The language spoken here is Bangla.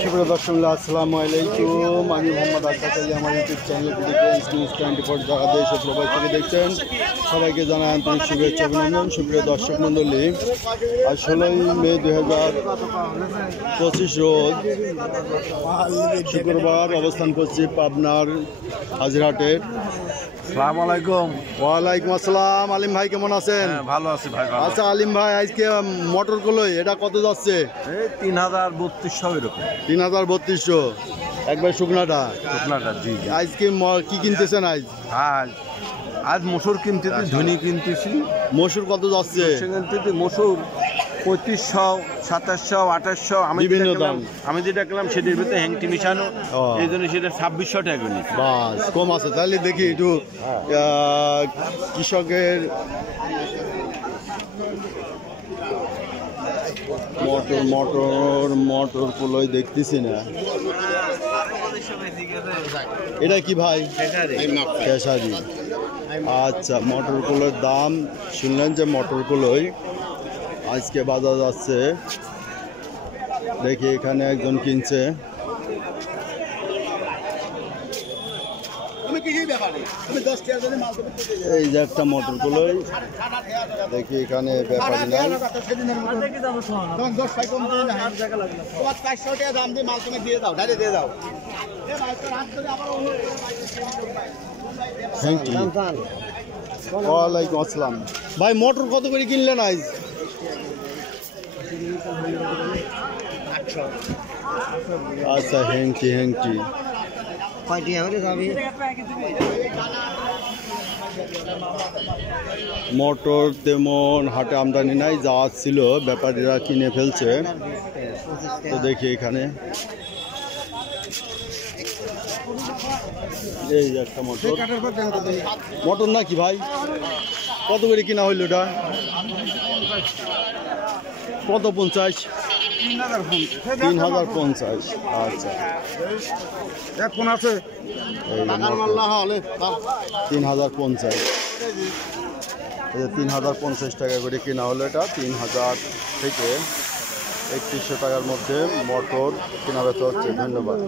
সুপ্রিয় দর্শক, আসসালামু আলাইকুম। আমি মোহাম্মদ আশরাফ আলী। আমার ইউটিউব চ্যানেল নিউজ 24 যারা দেশ ও প্রবাস থেকে দেখছেন সবাইকে জানাই আন্তরিক শুভেচ্ছা অভিনন্দন। সুপ্রিয় দর্শক মণ্ডলী, আজ 16 মে 2025 রোজ শুক্রবার অবস্থান করছি পাবনার হাজিরহাটের। আসসালামু আলাইকুম। ওয়ালাইকুম আসসালাম। আলিম ভাই কেমন আছেন? ভালো আছি ভাই। আচ্ছা আলিম ভাই, আজকে মোটর কলই এটা কত যাচ্ছে? 3032 এরকম। 3032 একবার শুকনাটা। জি। আজকে কি কিনতেছেন? আজ মসুর কিনতেছি, ধনি কিনতেছি। মসুর কত যাচ্ছে? মসুর 3500, 2700, 2800। আমি যেটা কিনলাম সেটির ভিতরে হ্যাংটি মিশানো, এই জন্য সেটা 2600 টাকা নিচ্ছে। বাস কম আছে। তাহলে দেখি একটু কৃষকের মোটর কলই দেখতেছি না। এটা কি ভাই? খেসারি। আচ্ছা, মোটর কলের দাম শুনলেন যে মোটর কলই আজকে বাজার যাচ্ছে। দেখি এখানে একজন কিনছে। এই যে একটা মোটর কলই, দেখি এখানে ব্যাপারী নাই। ওয়ালাইকুম আসসালাম ভাই। মোটর কত করে কিনলেন আজ? আচ্ছা, হ্যাংটি মোটর তেমন হাটে আমদানি নাই, যা ছিল ব্যাপারীরা কিনে ফেলছে। তো দেখি এখানে এই যে একটা মোটর নাকি ভাই? কত করে কিনা হইল এটা? কত? 50? 3050। আচ্ছা, 3050। 3050 টাকা করে কেনা হলো এটা। 3000 থেকে 3100 টাকার মধ্যে মোটর কেনা বেচা হচ্ছে। ধন্যবাদ।